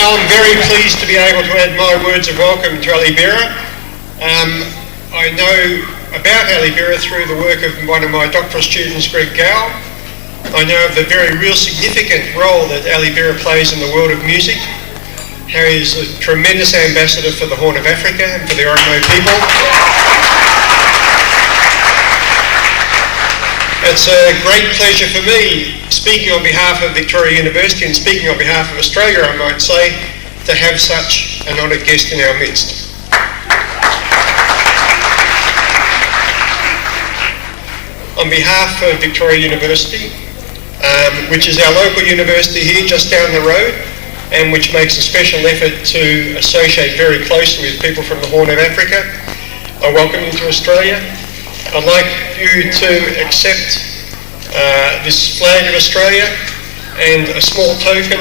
now I'm very pleased to be able to add my words of welcome to Ali Bera. I know about Ali Bera through the work of one of my doctoral students, Greg Gow. I know of the very real significant role that Ali Bera plays in the world of music. Harry is a tremendous ambassador for the Horn of Africa and for the Oromo people. It's a great pleasure for me, speaking on behalf of Victoria University and speaking on behalf of Australia, I might say, to have such an honoured guest in our midst. On behalf of Victoria University, which is our local university here just down the road, and which makes a special effort to associate very closely with people from the Horn of Africa, I welcome you to Australia. I'd like you to accept this flag of Australia and a small token,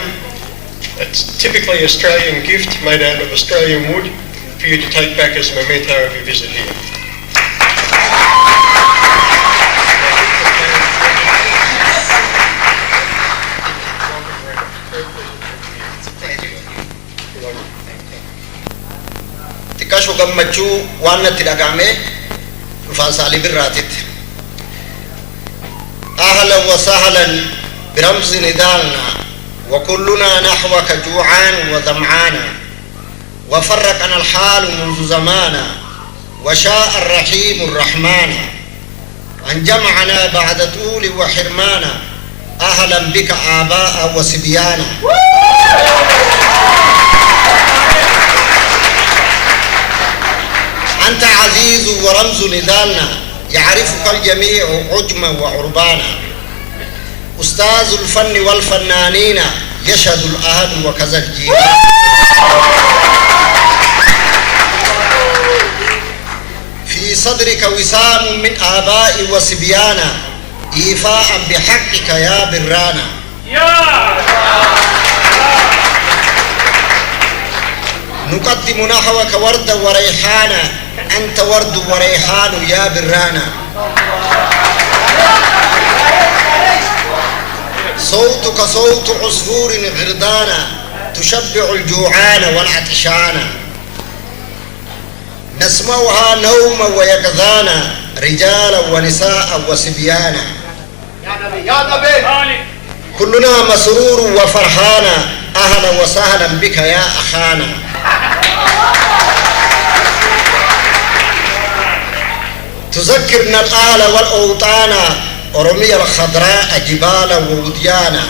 it's typically Australian gift made out of Australian wood, for you to take back as a memento of your visit here. Tikashu gammachu wanna tidagame فانسالي بالراتد أهلا وسهلا برمز ندالنا وكلنا نحوك جوعان وظمعانا وفرقنا الحال منذ زمانا وشاء الرحيم الرحمن أن جمعنا بعد طول وحرمانا أهلا بك آباء وسبيانا أنت عزيز ورمز نضالنا يعرفك الجميع عجما وعربانا أستاذ الفن والفنانين يشهد الأهل وكذا الجيران في صدرك وسام من آباء وصبيانا إيفاء بحقك يا برانا نقدم نحوك وردا وريحانا أنت ورد وريحان يا برانا صوتك صوت عصفور غردانا تشبع الجوعان والعطشانا نسمعها نوما ويقظانا رجالا ونساء وصبيانا يا نبي كلنا مسرور وفرحانا أهلا وسهلا بك يا أخانا تذكرنا الآل والأوطان أرمية الخضراء جبالا ووديانا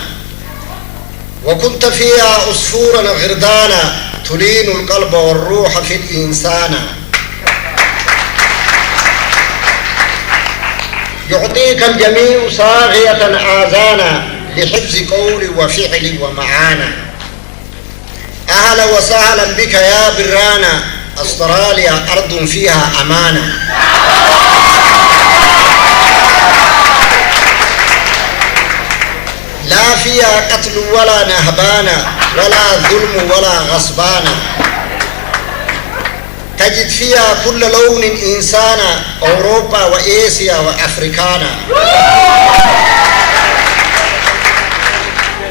وكنت فيها عصفورا غردانا تلين القلب والروح في الإنسان يعطيك الجميع صاغية آذانا لحفظ قولي وفعلي ومعانا أهلا وسهلا بك يا برانا أستراليا أرض فيها أمانة لا فيها قتل ولا نهبانا ولا ظلم ولا غصبانا تجد فيها كل لون إنسانا أوروبا وإيسيا وأفريكانا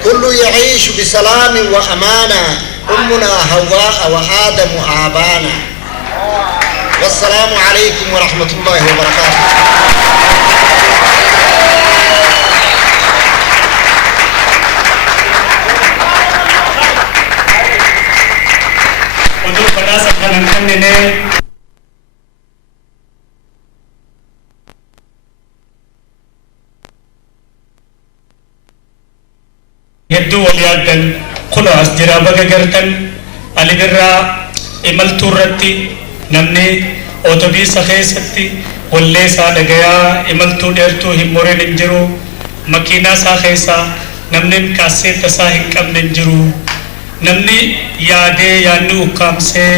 كل يعيش بسلام وأمانة أمنا هواء وآدم آبانا والسلام عليكم ورحمة الله وبركاته untuk pada sekarang ini hedduu wal yaaddan kuno as jira baga gartan Ali Bera imaltuu irratti namni otobisa keessatti wallee isaa dhagayaa imaltuu dheertuu hin moreen hin jiru makiinaa isaa keessaa namni kaaseetta isaa hin qabne hin jiru namni yaadee yaadni ukkaamsee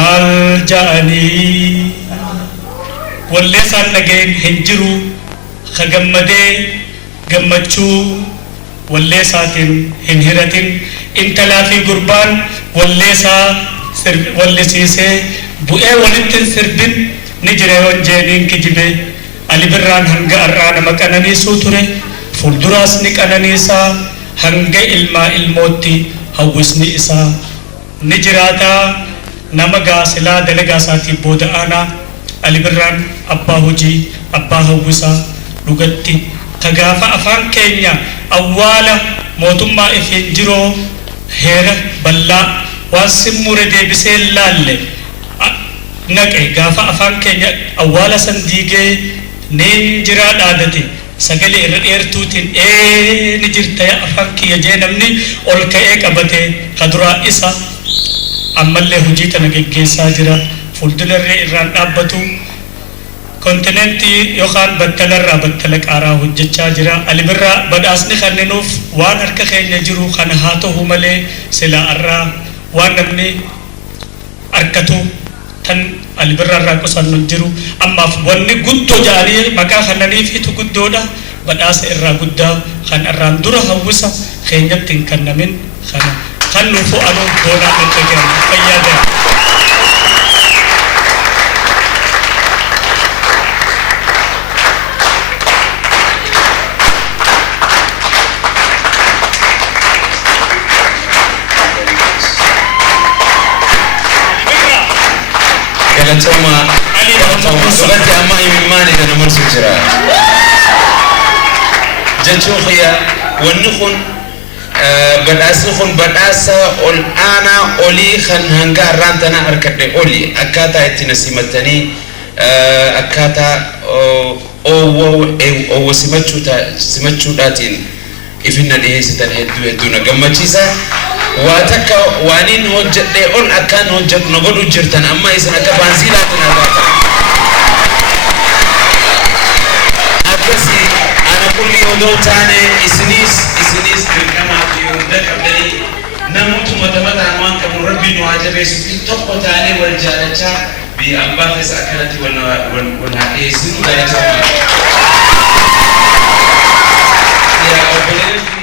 maal ja'anii wallee isaan dhageen hin jiru ka gammadee gammachuu wallee isaatiin hin hiratin intalaa fi gurbaan wallee isaa wallisiisee bu'ee walittin sirbin ni jira yoon jeeniin kijibe Ali Beraan hanga arraa nama qananiisuu ture fuulduraas ni qananiisaa hanga ilmaa ilmootti hawwisni isaa نجراتا نمغا سلا دلغا ساتي بودانا البران أبا هجي أبا هوسا لغتي كغافا أفان كينيا أولا موتما إفنجرو هيرا بلا واسمور دي بسيل لالي نقع غافا أفان كينيا أولا سنديجي نينجرا دادتي سجل إرتوتين نجرت يا أفان كي يجينمني أولك أبتي قدرا إسا أما اللي هجيت نجيجي ساجرا فلدل الرئيران أبتو كونتيننتي يوخان بطلر بطلق آرا هجت شاجرا البرا بدأسني خننوف وان أركا خين يجرو خنهاتو همالي سلا أرا وان نمني أركتو تن البرا راكو سنجرو أما واني قدو جاري مكا خنني فيتو قدو دا بدأس إرا قدو خان أران درا هوسا خين يبتن كنمين خنوفو أنو دونا من تجرم فيادا Galatooma dhugaatii amma imimmaani kana marsu jira jechuun khiyya wanni kun badhaasni kun badhaasa ol aanaa olii kan hanga har'aan tana harkadhe olii akkaataa itti na simatanii akkaataa oowwa simachuudhaatiin ifinna dhiheessitan hedduu na gammachiisa واتكا وانين هوجت اون اكان هوجت نغدو جرتن اما اسن اكا بانزيلاتنا باتا اكسي انا كل يودو تاني اسنيس كما في ذاك بدني نموت متمتا عنوان كمربي نواجب يسكي توقو تاني والجالتا بأنباثس اكلتي ونحيسن لا يتوقع يا أبنين